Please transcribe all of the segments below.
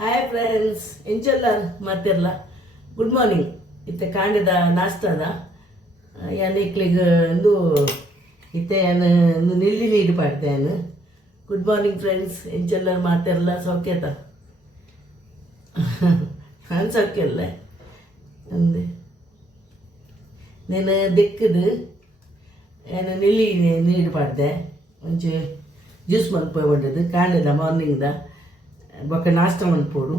hi friends ಎಂಚೆಲ್ಲ ಮಾತಿರಲ್ಲ good morning ಇತ್ತೆ ಕಾಂಡದ ನಾಷ್ಟದ ಯಾನು ಇಕ್ಲಿಗೆ ಒಂದು ಇತ್ತೆ ಯಾನು ಒಂದು ನಿಲ್ಲಿ ನೀರು ಪಾಡ್ತೆ ಯಾನು ಗುಡ್ ಮಾರ್ನಿಂಗ್ ಫ್ರೆಂಡ್ಸ್ ಎಂಚೆಲ್ಲ ಮಾತಿರಲ್ಲ ಸೌಖ್ಯತ ನಾನು ಸೌಖ್ಯಲ್ಲ ಅಂದೆ నేను దెక్కుదు నేను నెల్లి నీరు పడితే మంచి జ్యూస్ మనిపోయి పడ్డది కాండేದ మార్నిಂಗ್ದ ಬೊಕ್ಕ ನಾಷ್ಟ ಮನ್ಪೋಡು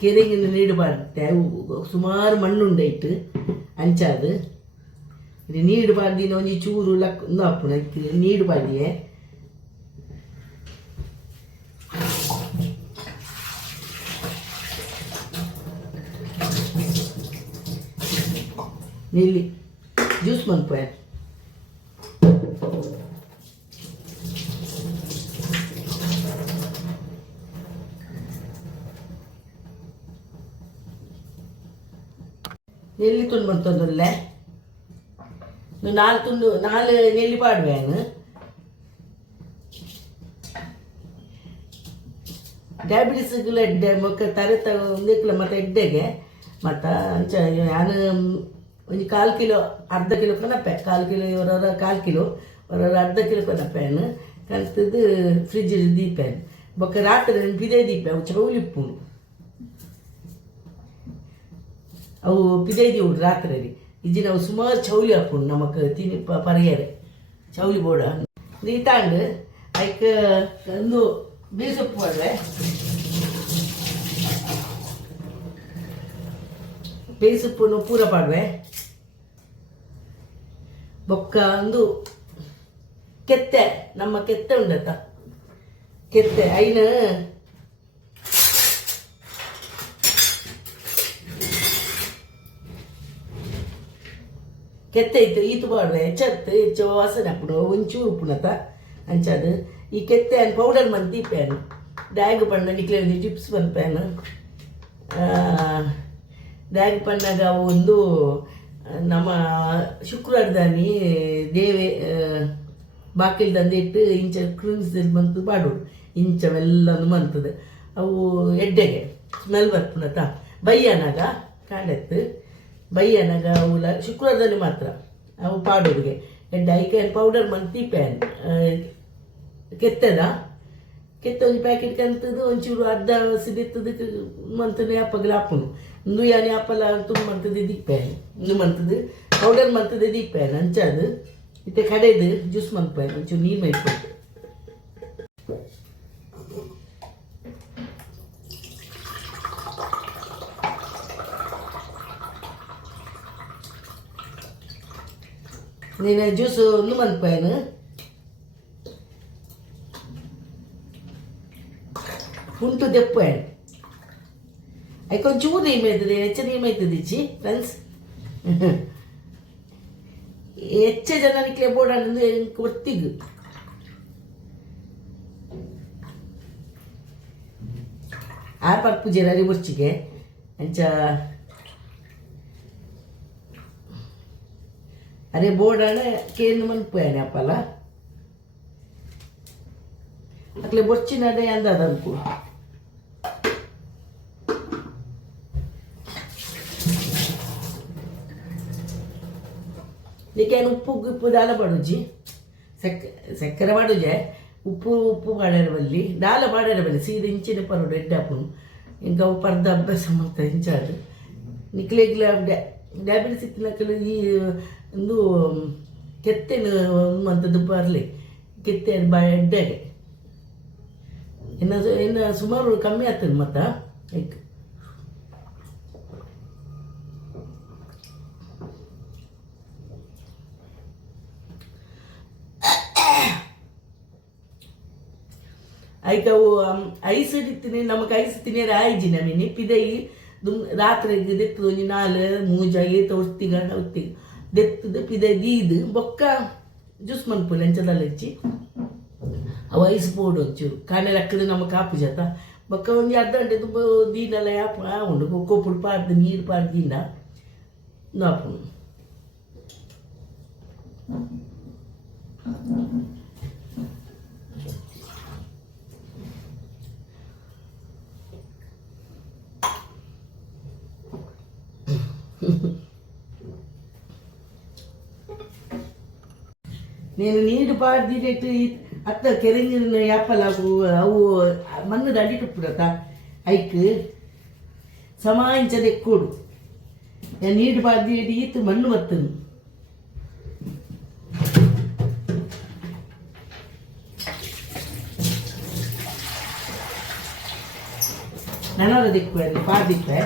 ಕೆರೆಗಿನ ನೀರು ಪಾಡ್ತೆ ಸುಮಾರು ಮಣ್ಣುಂಡೆ ಇಟ್ಟು ಅಂಚಾದು ಇದು ನೀರು ಪಾಡ್ದಿನ ಒಂಜಿ ಚೂರು ಲಕ್ ಒಂದು ಅಪ್ಪುನ ನೀರು ಪಾಡಿಯೇ ನೆಲ್ಲಿ ಜ್ಯೂಸ್ ಮನ್ಪೋಯ ನೆಲ್ಲಿ ತುಂಡು ಬಂತಂದಲ್ಲೇ ನಾಲ್ ನೆಲ್ಲಿ ಪಾಡುವೆನು ಡಯಾಬಿಟಿಸ್ಗಳ ಎಡ್ಡೆ ಮೊಕ್ಕ ತರೆ ಒಂದಿಕ್ಲ ಮತ್ತು ಎಡ್ಡೆಗೆ ಮತ್ತು ಅಂಚ ನಾನು ಒಂದು 1/4 ಕಿಲೋ ಅರ್ಧ ಕಿಲೋ ಕನಪೆ 1/4 ಕಿಲೋ ಇವರ 1/4 ಕಿಲೋ ಅವರ ಅರ್ಧ ಕಿಲೋ ಕನಪೆನು ಕನ್ತದ್ದು ಫ್ರಿಜ್ ದೀಪೇನು ಬೊಕ್ಕ ರಾತ್ರಿ ಪಿದೆ ದೀಪ ಅವು ಚೌಲಿ ಉಪ್ಪುನು ಅವು ಪಿದೆ ದೀವುಡು ರಾತ್ರಿ ಇಜ್ಜಿ ನಾವು ಸುಮಾರು ಚೌಲಿ ಹಾಪುನು ನಮಕ್ ತಿನಿ ಪರ್ಯಾರೆ ಚೌಲಿ ಬೋಡ ನೀತಾಂಡು ಐಕ್ ಒಂದು ಬೇಸೊಪ್ಪು ಮಾಡ್ರೆ ಬೇಸೊಪ್ಪನ್ನು ಪೂರ ಪಾಡ್ವೆ ಬೊಕ್ಕ ಒಂದು ಕೆತ್ತೆ ನಮ್ಮ ಕೆತ್ತೆ ಉಂಡತ್ತ ಕೆತ್ತೆ ಐನ ಕೆತ್ತೆ ಇತ್ತು ಈತು ಪಾಡ್ವೆ ಹೆಚ್ಚ ವಾಸನೆ ಹಾಪುಡು ಒಂಚೂರು ಉಪ್ಪುನತ ಅಂಚದು ಈ ಕೆತ್ತೆ ಅನ್ ಪೌಡರ್ ಮನ್ ದೀಪೇನು ಡ್ಯಾಗ್ ಪಣ್ಣ ನಿಕ್ಲೆ ಚಿಪ್ಸ್ ಬಂದ್ಪೇನು ಡ್ಯಾಗ್ ಪಣ್ಣಾಗ ಒಂದು ನಮ್ಮ ಶುಕ್ರವಾರದಾನಿ ದೇವೆ ಬಾಕಿಲ್ ತಂದಿಟ್ಟು ಇಂಚ ಕ್ರೀಮ್ಸ್ ಬಂತು ಪಾಡೋಡು ಇಂಚವೆಲ್ಲನೂ ಬಂತದೆ ಅವು ಎಡ್ಡೆಗೆ ಸ್ಮೆಲ್ ಬರ್ಪುನತ ಬಯ್ಯನಾಗ ಕಾಂಡೆತ್ತು ಬಯ್ಯನಾಗ ಅವು ಶುಕ್ರವಾರದಲ್ಲಿ ಮಾತ್ರ ಅವು ಪಾಡೋರಿಗೆ ಎಡ್ಡೆ ಐಕೇನು ಪೌಡರ್ ಮಂತಿ ಪ್ಯಾನ್ ಕೆತ್ತದ ಕೆತ್ತ ಒಂದು ಪ್ಯಾಕೆಟ್ ಕಂತದ್ದು ಒಂಚೂರು ಅರ್ಧ ಸಿದಿತ್ತದಕ್ಕೆ ಮಂತದೆ ಅಪ್ಪಗಲ ಹಾಪುನು ಒಂದು ಯಾನಿ ಅಪ್ಪಲ ತುಂಬ ಮಂತದೆ ದಿಪ್ಪ್ಯಾನ್ ಒಂದು ಮಂತದ್ದು ಪೌಡರ್ ಮಂತದೆ ದಿಪ್ಪ್ಯಾನ್ ಅಂಚದು ಇತ್ತೆ ಕಡೆದು ಜ್ಯೂಸ್ ಮಂತ್ಪ್ಯಾನ್ ಒಂಚೂರು ನೀರು ಮೇಯ್ಕೊಂಡು ನೀನು ಜ್ಯೂಸು ಒಂದು ಮಂತ್ಪ್ಯಾನ್ ಉಂಟು ದೆಪ್ಪೇನು ಐಕೊಂಚೂರು ನೀರು ಮೇಯ್ತದೆ ಹೆಚ್ಚು ನೀರು ಮೇಯ್ತದಿಚ್ಚಿ ಫ್ರೆಂಡ್ಸ್ ಹೆಚ್ಚು ಜನ ನಿಕ್ಲೆ ಬೋಡಾಡು ಒತ್ತಿಗು ಪೂಜೆ ಅರಿ ಬುರ್ಚಿಗೆ ಅಂಚ ಅರೆ ಬೋಡಾಣ ಕೇಂದ್ರ ಮನ್ಪೇನೆ ಅಪ್ಪಲ್ಲ ಅಕ್ಲೆ ಬೊಚ್ಚಿನಡೆ ಅಂದದನ್ಕು ನೀಕೇನು ಉಪ್ಪು ದಾಲ ಪಡುಜಿ ಸಕ್ಕರೆ ಮಾಡುಜೆ ಉಪ್ಪು ಪಾಡಿರಬಲ್ಲಿ ದಾಲ ಪಾಡಿರಬಲ್ಲಿ ಸೀದಾ ಇಂಚಿನ ಪರೋಡು ಎಡ್ಡಾಪುನು ಇಂಕ ಅವು ಪರ್ದ ಅಭ್ಯಾಸ ಮಾಡ್ತಾ ಇಂಚಾಡು ನಿಕ್ಲೆಗ್ಲ ಡಯಾಬಿಟಿಸ್ ಇತ್ತಿನಕ್ಕಲು ಈ ಒಂದು ಕೆತ್ತೆನು ಮಂತದ್ದು ಬರಲಿ ಕೆತ್ತೆ ಎಡ್ಡೆಗೆ ಇನ್ನು ಸುಮಾರು ಕಮ್ಮಿ ಆಗ್ತದೆ ಮತ್ತು ಲೈಕ್ ಐಕ ಅವು ಐಸ್ ಇಡ್ತೀನಿ ನಮಗೆ ಐಸ್ ತಿನ್ನಿರ ಆಯ್ಜಿ ನಮೀನಿ ಪಿದೈ ರಾತ್ರಿಗೆ ದೆತ್ತದು ಒಂಜಿ 4-3 ಏತ ಒತ್ತಿಗ ದೆತ್ತದು ಪಿದೈ ದೀದು ಬೊಕ್ಕ ಜ್ಯೂಸ್ ಮನ್ಪುಲಿ ಎಂಚದಲ್ಲ ಹೆಚ್ಚಿ ಅವು ಐಸ್ ಬೋರ್ಡ್ ಒಂಚೂರು ಕಾಣೆ ಲೆಕ್ಕದ ನಮ್ಮ ಕಾಪು ಜತ ಬೊಕ್ಕ ಒಂಜಿ ಅರ್ಧ ಗಂಟೆ ತುಂಬ ದೀನೆಲ್ಲ ಯಾಪ ಉಂಡು ಕೊಪ್ಪುಡು ಪಾಡ್ದು ನೀರು ಪಾಡ್ದಿಂದ ನಾಪುನು నేను నీడు పాడినట్టు అత్త కెరింగిన యాపలాగు అవు మన్నది అడిటుప్పుడత ఐక్ సమాయించదు ఎక్కుడు నేను నీడు పాడినట్టు ఈత్ మన్ను మత్తను ನನವರ ದಿಕ್ಕು ಪಾದಿಪ್ಪೆ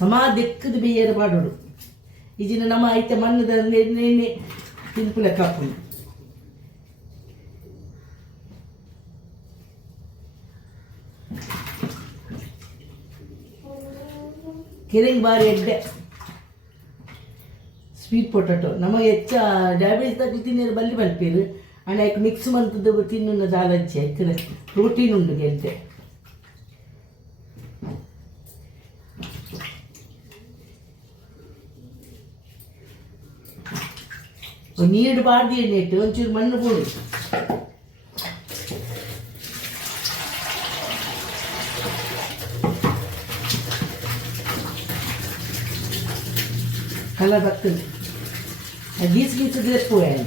ಸಮಾ ದಿಕ್ಕದು ಬೇಯರು ಪಾಡೋಡು ಈಜಿನ ನಮ್ಮ ಐತೆ ಮಣ್ಣದ ನೆನ್ನೆ ತಿನ್ಪುಲೆ ಕಪ್ಪು ಕೆರೆಂಗ್ ಬಾರಿ ಎಡ್ಡೆ ಸ್ವೀಟ್ ಪೊಟಾಟೊ ನಮಗೆ ಹೆಚ್ಚ ಡಯಾಬಿಟಿಸ್ ತಗಲಿ ತಿನ್ನೋರು ಬಲ್ಲಿ ಬಲ್ಪೇರು ಅಂಡ್ ಐಕ್ ಮಿಕ್ಸ್ ಮಂತದ್ದು ತಿನ್ನು ಜಾಲಜ್ಜಿ ಐಕ್ ಪ್ರೋಟೀನ್ ಉಂಡು ಗೆಡ್ಡೆ ನೀರು ಬಾರ್ದಿ ಎಣ್ಣೆಟ್ಟು ಒಂಚೂರು ಮಣ್ಣು ಪೂಡು ಕಲರ್ ಬರ್ತದೆ ಗೀಸ್ ಗೀಸು ಏನು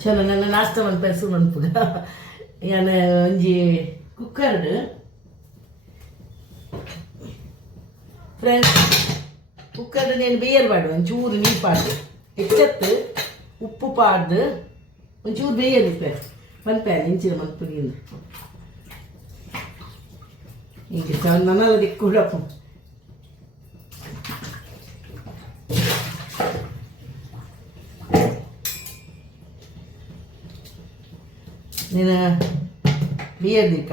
ಚಲೋ ನನ್ನ ನಾಷ್ಟ ಒಂದು ಪೆರ್ಸು ಮನ್ಪುಗ ಯಾನ ಒಂಜಿ ಕುಕ್ಕರ್ಡ್ ಫ್ರೆಂಡ್ಸ್ ಕುಕ್ಕರ್ಡ್ నేను ಬೇಯರ್ ಪಾಡು ಒಂಚೂರು ನೀರು ಪಾಡ್ದು ಹೆಚ್ಚತ್ತು ಉಪ್ಪು ಪಾಡ್ದು ಒಂಚೂರು ಬೇಯರ್ ಇಪ್ಪೆ ಮನ್ಪೆ ಇಂಚಿನ ಮನ್ಪುಗಿಂದ ಹಿಂಗೆ ನನ್ನಲ್ಲ ದಿಕ್ಕುಡಪ್ಪು ನೀನು ಬಿಯರ್ ದಿಕ್ಕ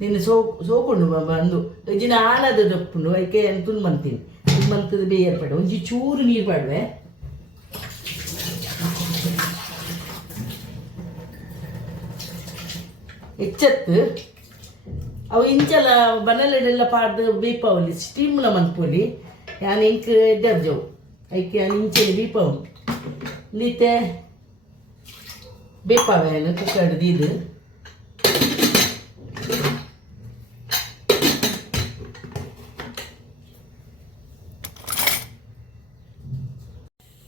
ನೀನು ಸೋಕೊಂಡು ಬಂದು ಇಜಿನ ಆಲದ ದಪ್ಪುಂಡು ಅದಕ್ಕೆ ತುನ್ ಮಂತೀನಿ ತುನ್ ಮಂತದ ಬೇಯರ್ ಪಾಡು ಒಂಜಿ ಚೂರು ನೀರು ಪಾಡುವೆ ಹೆಚ್ಚತ್ತು ಅವು ಇಂಚಲ ಬನಲೆಡೆಲ್ಲ ಪಾಡ್ದು ಬೀಪಾವಲಿ ಸ್ಟೀಮ್ಲ ಮನ್ಪೋಲಿ ಯಾನ್ ಇಂಕ್ ಎಡ್ಡರ್ಜವು ಐಕೆ ಯಾನ್ ಇಂಚೆ ಬೀಪವು ಲೀತೆ ಬೇಪಾವೇನು ಕುಕ್ಕರ್ದು ಇದು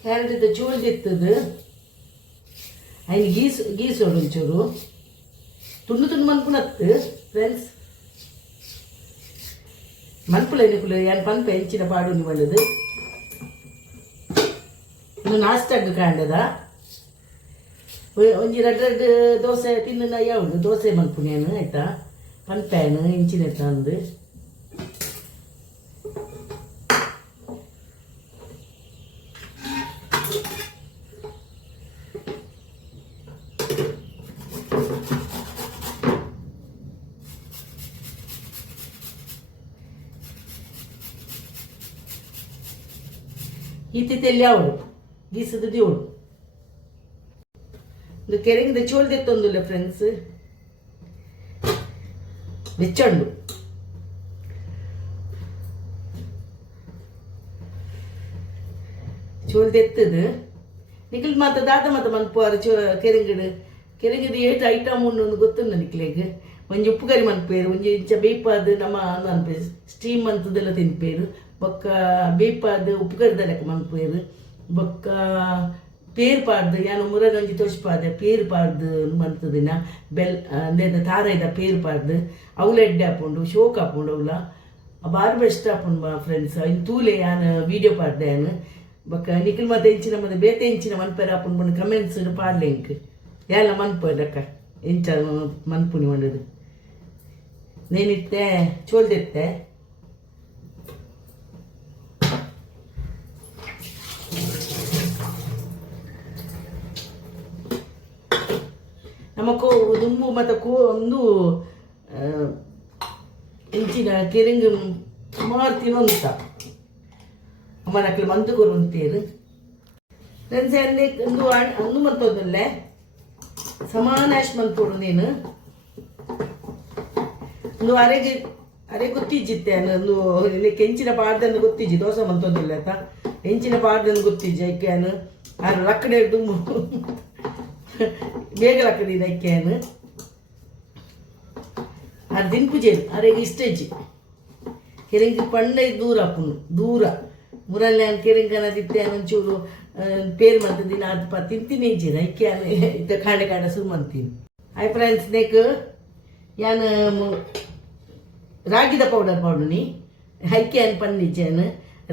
ಕ್ಯಾರೆಟ್ ಚೂಳ್ದಿತ್ತದು ಐನು ಗೀಸೋಡು ಒಂಚೂರು ತುಂಡು ತುಂಡು ಮನ್ಪುನತ್ತು ಫ್ರೆಂಡ್ಸ್ ಮನ್ಪುಲ ಎನ್ನುಕುಲು ಯಾನ್ ಪನ್ಪೆ ಹೆಂಚಿನ ಪಾಡು ಒಳ್ಳೆದು ಇನ್ನು ನಾಷ್ಟಾಗ ಕಾಂಡದ ಒಂಜಿ ರಡ್ಡ್ ದೋಸೆ ತಿನ್ನ ಯಾವುದು ದೋಸೆ ಮನ್ಪುನೇನು ಆಯ್ತಾ ಪನ್ಪೇನು ಹೆಂಚಿನ ತಂದು ಈತಿತೆಲ್ಲಿ ಅವಳು ಗೀಸದ ದೇವಳು ಒಂದು ಕೆರೆಗಿಂದ ಚೋಳ್ದೆತ್ತೊಂದುಲ್ಲ ಫ್ರೆಂಡ್ಸ್ ಬೆಚ್ಚಂಡು ಚೋಳ್ದೆತ್ತದು ನಿಖಿಲ್ ಮಾತ ದಾದ ಮಾತ ಮನ್ಪುವಾರ ಕೆರೆಗಿಡು ಏಟ್ ಐಟಮ್ ಉಂಡು ಗೊತ್ತುಂಡ ನಿಖಿಲೆಗ್ ಒಂಜಿ ಉಪ್ಪು ಕರಿ ಮನ್ಪೇರು ಒಂಜಿ ಇಂಚ ಬೇಪಾದು ನಮ್ಮ ಅನ್ಪೇರು ಸ್ಟೀಮ್ ಅಂತದೆಲ್ಲ ತಿನ್ಪೇರು ಬೊಕ್ಕ ಬೇಪಾದು ಉಪ್ಪು ಕರಿದಲೆಕ್ಕ ಮನ್ಪೇರು ಬೊಕ್ಕ ಪೇರು ಪಾಡ್ದು ಯಾನು ಮುರನ ಒಂಜಿ ತೋಚ್ಪಾದೆ ಪೇರು ಪಾಡ್ದು ಮಂತದಿನ ಅಂದೇದ ತಾರೈದ ಪೇರು ಪಾಡ್ದು ಅವಳ ಎಡ್ಡೆ ಹಾಕೊಂಡು ಶೋಕ್ ಹಾಕೊಂಡು ಅವಳ ಬಾರಿ ಬೆಸ್ಟ್ ಹಾಕೊಂಡು ಫ್ರೆಂಡ್ಸ್ ಇನ್ನು ತೂಲೆ ಯಾನು ವೀಡಿಯೋ ಪಾಡ್ದೆ ಯಾನು ಬೊಕ್ಕ ನಿಖಿಲ್ ಮತ್ತೆ ಹೆಂಚಿನ ಮತ್ತೆ ಬೇತೆ ಹೆಂಚಿನ ಮನ್ಪೇರು ಹಾಕೊಂಡು ಬಂದು ಕಮೆಂಟ್ಸ್ ಪಾಡ್ಲೆ ಇಂಕ್ ಎಲ್ಲ ಮನ್ಪೋದಕ್ಕ ಎಂಚ ಮನ್ಪುನಿ ಒಂಡದು ನೇನಿತ್ತೆ ಚೋಲ್ದೆತ್ತೆ ನಮ್ಮ ದುಂಬು ಮತ್ತು ಒಂದು ಇಂಚಿನ ಕೆರೆಂಗು ಸುಮಾರು ತಿನ್ನೋಂತ ಅಮ್ಮ ನಕ್ಲು ಮಂದು ಕೊರುಂತೇರು ಫ್ರೆಂಡ್ಸ್ ಅಂದೆ ಒಂದು ಮಂತೊಂದಲ್ಲೇ ಸಮಾನ ಅಷ್ಟು ಮಲ್ಪೋಡು ನೀನು ಒಂದು ಅರೆ ಗೊತ್ತಿಜ್ಜಿತ್ತೆ ಒಂದು ಕೆಂಚಿನ ಪಾಡ್ದನ್ನು ಗೊತ್ತಿಜ್ಜಿ ದೋಸೆ ಮಂತೊಂದಿಲ್ಲ ಆಯ್ತಾ ಹೆಂಚಿನ ಪಾಡ್ದನ್ನು ಗೊತ್ತಿಜ್ಜಿ ಐಕ್ಯಾನು ಅದು ಲಕ್ಕಡೆ ತುಂಬ ಬೇಗ ಲಕ್ಕಡಿದ ಐಕ್ಯಾನು ಅದು ದಿನಪುಜೇನು ಅರೆಗೆ ಇಷ್ಟೇಜಿ ಕೆರೆಂಗಿ ಪಂಡ ದೂರ ಅಪ್ಪನು ದೂರ ಮುರಲ್ಲೆ ಕೆರೆಂಗನ ತಿತ್ತೆ ಒಂಚೂರು ಪೇರು ಮಾಡ್ತಿದ್ದೀನಿ ಅದು ತಿಂತೀನಿ ಇಜ್ಜಿನ ಐಕ್ಯಾನು ಇದ್ದ ಕಾಂಡೆ ಕಾಂಡ ಸುಮ್ಮಂತೀನಿ ಐ ಫ್ರೆಂಡ್ಸ್ ನೆಕ್ ಯಾನು ರಾಗಿದ ಪೌಡರ್ ಪಾಡುನಿ ಹೈಕೆ ಅನ್ ಪಂಡಿಜೇನು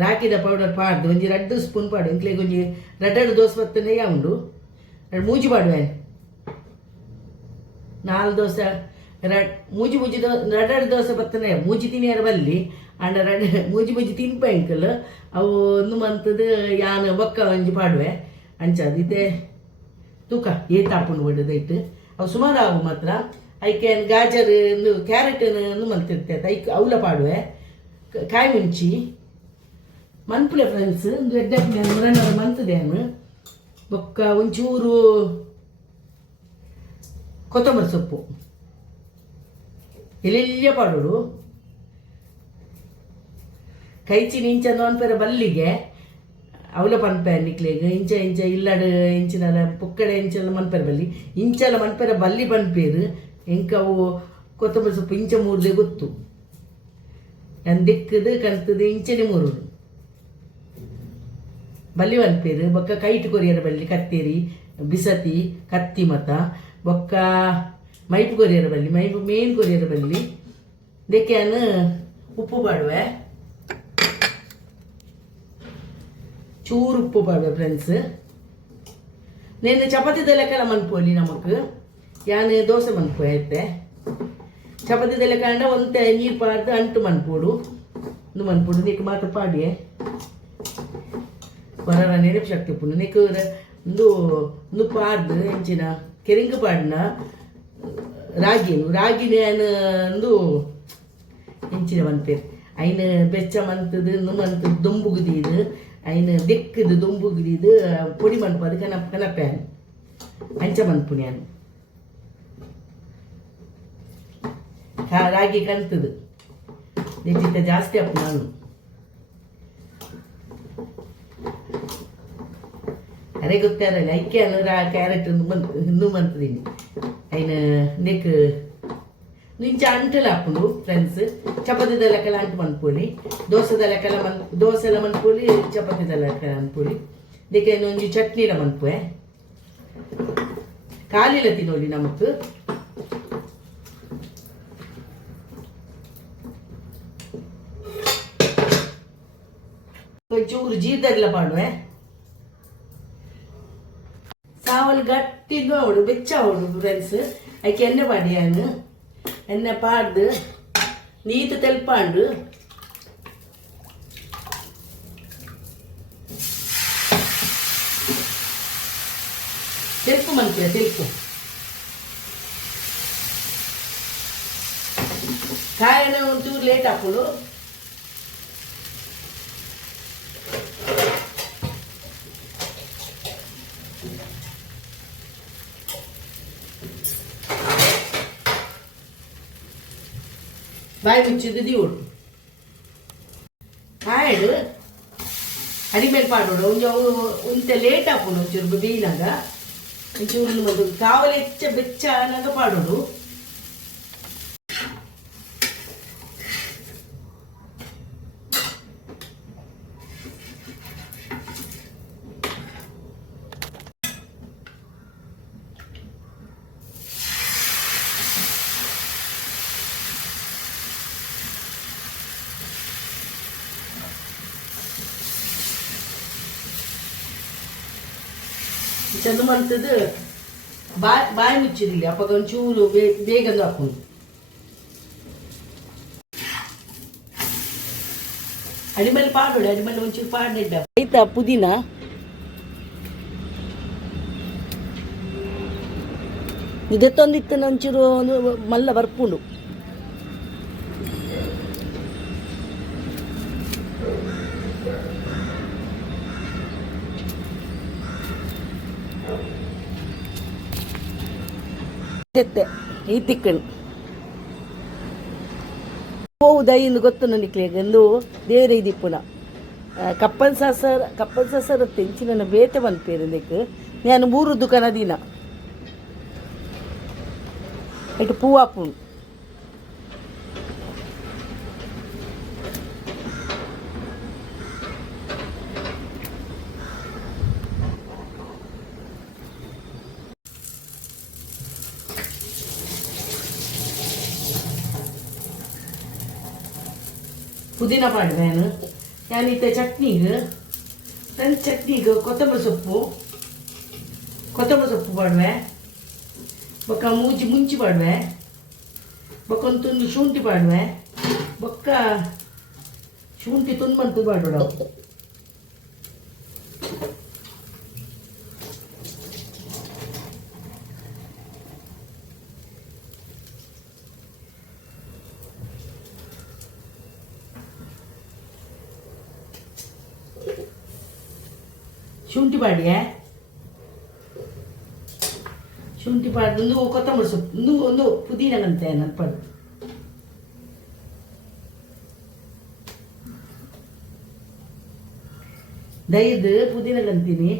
ರಾಗಿದ ಪೌಡರ್ ಪಾಡ್ದು ಒಂಜಿ 2 ಸ್ಪೂನ್ ಪಾಡು ಇಂಕ್ಲೆಗ್ ಒಂಜಿ 2 ದೋಸೆ ಬತ್ತನೆ ಉಂಡು ಮೂಜಿ ಪಾಡುವೆ 4 ದೋಸೆ ಮೂಜಿ 2 ದೋಸೆ ಬತ್ತನೆ ಮೂಜಿ ತಿನಿಯರ ಬಲ್ಲಿ ಅಂಡ ಮೂಜಿ ತಿನ್ಪ ಎಂಕಲ್ ಅವು ಒಂದು ಮಂತದ ಯಾನು ಬೊಕ್ಕ ಒಂಜಿ ಪಾಡುವೆ ಅಂಚದು ಇದೇ ತೂಕ ಏತಾಪುಂಡು ಒಡ್ಡದೈಟ್ ಅವು ಸುಮಾರು ಆಗು ಮಾತ್ರ ಐಕೆ ಗಾಜರ್ ಕ್ಯಾರೆಟ್ ಮಂತಿರ್ತೈತೆ ಐಕ್ ಅವಲ ಪಾಡುವೆ ಕಾಯಿ ಮುಂಚಿ ಮನ್ಪುಲೆ ಫ್ರೆಂಡ್ಸ್ ಒಂದು ಎಡ್ಡೆ ಮುರಣ್ಣರ ಮಂತದೇನು ಬೊಕ್ಕ ಒಂಚೂರು ಕೊತ್ತಂಬರಿ ಸೊಪ್ಪು ಎಲೆಲ್ಲ ಪಾಡೋಡು ಕೈಚಿನ ಇಂಚ ಅನ್ಪೇರ ಬಲ್ಲಿಗೆ ಅವಲ ಪನ್ಪೆ ನಿಕ್ಲೆಗ್ ಇಂಚ ಇಲ್ಲಡು ಇಂಚಿನ ಪುಕ್ಕಡೆ ಇಂಚೆಲ್ಲ ಮನ್ಪೇರ ಬಲ್ಲಿ ಇಂಚೆಲ್ಲ ಮನ್ಪೇರ ಬಲ್ಲಿ ಪನ್ಪೇರು ಎಂಕವು ಕೊತ್ತಂಬರಿ ಸೊಪ್ಪು ಇಂಚ ಮೂರ್ದೆ ಗೊತ್ತು ನಾನು ದಿಕ್ಕದು ಕಂತದು ಇಂಚನೆ ಮೂರುಡು ಬಲ್ಲಿ ಮನ್ಪೇರು ಬೊಕ್ಕ ಕೈಟ್ ಕೊರಿಯರ ಬಲ್ಲಿ ಕತ್ತೇರಿ ಬಿಸತಿ ಕತ್ತಿ ಮತ ಬೊಕ್ಕ ಮೈಪು ಕೊರಿಯರ ಬಲ್ಲಿ ಮೈಪು ಮೇನ್ ಕೊರಿಯರ ಬಲ್ಲಿ ದೆಕ್ಯಾನು ಉಪ್ಪು ಪಾಡುವೆ ಚೂರು ಉಪ್ಪು ಪಾಡುವೆ ಫ್ರೆಂಡ್ಸ್ నేను చపాతీ ಲೆಕ್ಕಲ ಮನ್ಪೋಲಿ ನಮಕ್ ಯಾನು ದೋಸೆ ಮನ್ಪು ಐತೆ ಚಪಾತಿ ಲೆಕ್ಕ ಒಂತೆ ನೀರು ಪಾಡ್ದು ಅಂಟು ಮನ್ಪೋಡು ಇನ್ನು ಮನ್ಪೋಡು ನೀಕು ಮಾತ್ರ ಪಾಡಿಯೇ ಹೊರ ನೆನಪು ಶಕ್ತಿ ಪುಣ್ಯ ನೀಕು ಒಂದು ಪಾಡ್ದು ಹೆಂಚಿನ ಕೆರಿಂಗು ಪಾಡ್ನ ರಾಗಿನ ಒಂದು ಹೆಂಚಿನ ಮನ್ಪೇರು ಐನ ಬೆಚ್ಚ ಮಂತದು ಮಂತದ್ದು ದೊಂಬುಗುದಿದು ಐನ ದಿಕ್ಕದು ದೊಂಬುಗುದಿದು ಪೊಡಿ ಮನ್ಪು ಅದು ಕನಪ್ಯಾನು ಅಂಚ ಮನ್ಪುಣ್ಯಾನು ರಾಗಿ ಕಂತದು ನೆಚ್ಚಿತ್ತ ಜಾಸ್ತಿ ಅಪ್ಪ ನಾನು ಅರೆ ಗೊತ್ತಾರಲ್ಲ ಐಕೆ ಕ್ಯಾರೆಟ್ ಇನ್ನೂ ಮಂತದೀನಿ ಐನ ನೆಕ್ ನಿಂಚ ಅಂಟಲ ಹಾಕೊಂಡು ಫ್ರೆಂಡ್ಸ್ ಚಪಾತಿದ ಲೆಕ್ಕಲ ಅಂಟು ಮನ್ಪೋಲಿ ದೋಸೆಲ್ಲ ಮನ್ಪೋಲಿ ಚಪಾತಿದ ಲೆಕ್ಕಲ ಮನ್ಪೋಲಿ ಇದಕ್ಕೆ ಒಂಜಿ ಚಟ್ನಿಲ ಮನ್ಪುವೆ ಕಾಲಿಲ ತಿನ್ನೋಲಿ ನಮಕ್ ಒಂಚೂರು ಜೀರ್ದಲ್ಲ ಪಾಡುವೆ ಸಾವಲ್ ಗಟ್ಟಿ ನೋಡು ಬೆಚ್ಚ ಹೊಡು ಫ್ರೆಂಡ್ಸ್ ಅದಕ್ಕೆ ಎಣ್ಣೆ ಪಾಡಿಯಾನು ಎಣ್ಣೆ ಪಾಡ್ದು ನೀತು ತೆಲ್ಪಾಂಡು ತೆಲ್ಪು ಮಂತ್ರಿ ತೆಲ್ಪು ಕಾಯನ ಒಂಚೂರು ಲೇಟ್ ಹಾಕೋಳು ಬಾಯಿ ಮುಚ್ಚಿದ್ದು ದೀವೋಡು ಕಾಯಡು ಅಡಿಮೇಲೆ ಪಾಡೋಡು ಒಂಚ ಲೇಟ್ ಹಾಕೋಣ ಒಂಚೂರು ಬೇಯಿನಾಗ ಒಂಚೂರು ಒಂದು ಕಾವಲು ಹೆಚ್ಚ ಬೆಚ್ಚ ಅನ್ನೋದು ಪಾಡೋಡು ಚಂದ ಮಂತದ್ದು ಬಾಯಿ ಮುಚ್ಚಿರಲಿ ಅಪ್ಪಾಗ ಒಂಚೂರು ಬೇಗಂದು ಹಾಕೊಂಡು ಅಡಿಮೇಲೆ ಪಾಡೋಡಿ ಅಡಿಮೇಲೆ ಒಂಚೂರು ಪಾಡಿಡ್ಡ ಆಯ್ತಾ ಪುದೀನ ಇದೆತ್ತೊಂದಿತ್ತು ಒಂಚೂರು ಮಲ್ಲ ಬರ್ಪುಂಡು ತೆತ್ತೆ ಈ ತಿಕ್ಕಣಿ ಹೋಗುದೈಂದು ಗೊತ್ತು ನನಗೆ ಎಂದು ದೇವರೇ ದಿಪ್ಪುನ ಕಪ್ಪನ್ ಸಾಸರ ತೆಂಚಿನ ಬೇತೆ ಬಂದ್ಪೇರು ಇದಕ್ಕೆ ನಾನು 3 ದುಕಾನ ದಿನ ಇಟ್ಟು ಪೂವಾಪುಣು ಪುದೀನ ಪಾಡ್ವೆ ನಾನಿತ್ತೆ ಚಟ್ನಿಗೆ ಕೊತ್ತಂಬರಿ ಸೊಪ್ಪು ಪಾಡ್ವೆ ಬೊಕ್ಕ ಮುಂಚಿ ಪಾಡ್ವೆ ಬೊಕ್ಕ ಒಂದು ತುಂಡು ಶುಂಠಿ ಪಾಡ್ವೆ ಬೊಕ್ಕ ಶುಂಠಿ ತುಂಡು ಪಾಡೋಣ ಶುಂಠಿ ಪಾಡಿಯೇ ಶುಂಠಿ ಪಾಡ್ದು ಕೊತ್ತಂಬರಿ ಸೊಪ್ಪು ಒಂದು ಪುದೀನ ಗಂತೆ ಪಾಡು ದೈದು ಪುದೀನ ಗಂತೀನಿ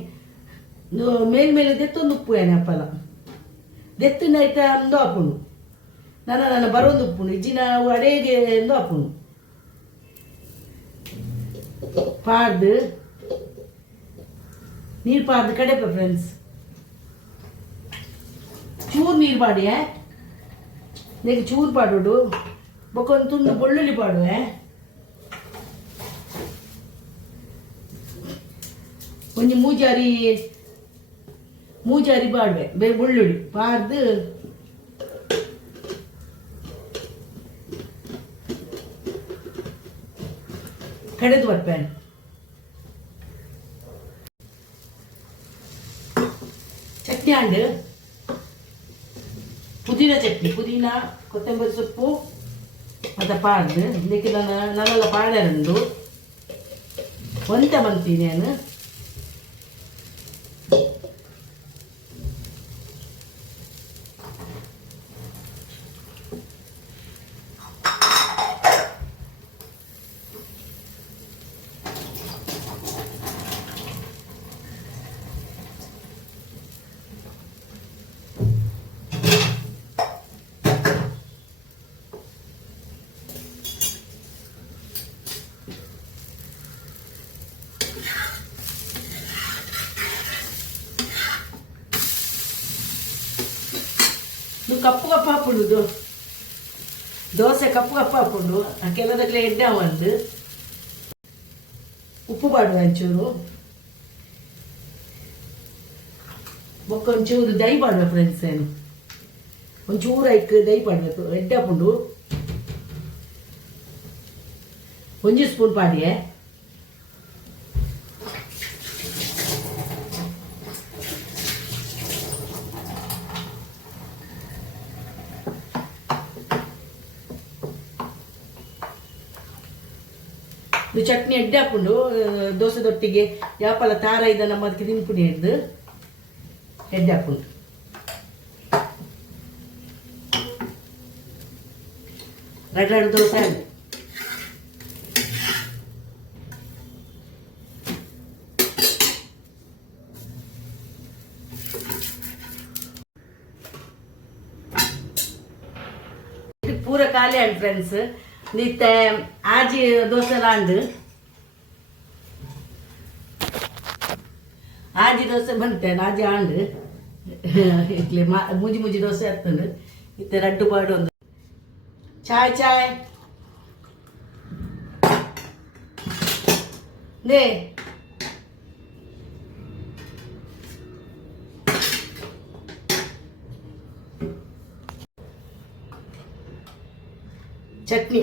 ಮೇಲ್ಮೇಲೆ ದೆತ್ತೊಂದು ಉಪ್ಪು ಅಪ್ಪಲ ದೆತ್ತಿನ ಐಟ ಒಂದು ಹಾಪುಣು ನನ್ನ ಬರೋದು ಉಪ್ಪುಣು ಇಜ್ಜಿನ ಅಡೆಗೆ ಎಂದು ಹಾಪುಣು ಪಾಡ್ದು ನೀರು ಪಾಡ್ದು ಕಡೆಪ ಫ್ರೆಂಡ್ಸ್ ಚೂರು ನೀರು ಪಾಡಿಯೇ ನೀನು ಚೂರು ಪಾಡೋಡು ಬೊಕ್ಕೊಂದು ತುಂಡು ಬೆಳ್ಳುಳ್ಳಿ ಪಾಡುವೆ ಒಂಜಿ ಮೂಜಾರಿ ಪಾಡುವೆ ಬೆಳ್ಳುಳ್ಳಿ ಪಾಡ್ದು ಕಡೆದು ಬರ್ಪೇನೆ ಚಟ್ನಿ ಹಂಡು ಪುದೀನ ಚಟ್ನಿ ಪುದೀನ ಕೊತ್ತಂಬರಿ ಸೊಪ್ಪು ಮತ್ತು ಪಾಡ್ದು ಇದಕ್ಕೆ ನನ್ನೆಲ್ಲ ಪಾಡ್ಯಾರಂದು ಒಂತೆ ಬಂತೀನಿ ನಾನು ಕಪ್ಪು ಹಾಕೊಂಡು ದೋಸೆ ಕಪ್ಪು ಹಾಕೊಂಡು ಕೆಲದಕ್ಕೆ ಎಣ್ಣೆ ಒಂದು ಉಪ್ಪು ಪಾಡುವ ಒಂಚೂರು ಬೊಕ್ಕ ಒಂಚೂರು ದೈ ಪಾಡುವ ಫ್ರೆಂಡ್ಸ್ ಏನು ಒಂಚೂರು ಐಕ್ ದೈ ಪಾಡಬೇಕು ಎಣ್ಣೆ ಹಾಕೊಂಡು 1 ಸ್ಪೂನ್ ಪಾಡಿಯೇ ಇದು ಚಟ್ನಿ ಎಡ್ಡೆ ಹಾಕೊಂಡು ದೋಸೆ ದೊಟ್ಟಿಗೆ ಯಾಪಲ ತಾರ ಇದ್ದ ನಮ್ಮ ಅದಕ್ಕೆ ತಿನ್ಪುಡಿ ಹಿಡ್ದು ಎಡ್ಡೆ ಹಾಕೊಂಡು ರಗಡ್ ದೋಸೆ ಅಲ್ಲಿ ಪೂರ ಖಾಲಿ ಆಂಡ್ ಫ್ರೆಂಡ್ಸ್ ನಿತ್ತೆ ಆಜಿ ದೋಸೆ ಲಾಂಡು ಆಜಿ ದೋಸೆ ಬಂತೇನೆ ಆಜಿ ಆಂಡು ಇಟ್ಲಿ ಮುಜಿ ದೋಸೆ ಹತ್ತಂಡು ಇತ್ತೆ ರಡ್ಡು ಪಾಡು ಒಂದು ಚಾಯ್ ನೇ ಚಟ್ನಿ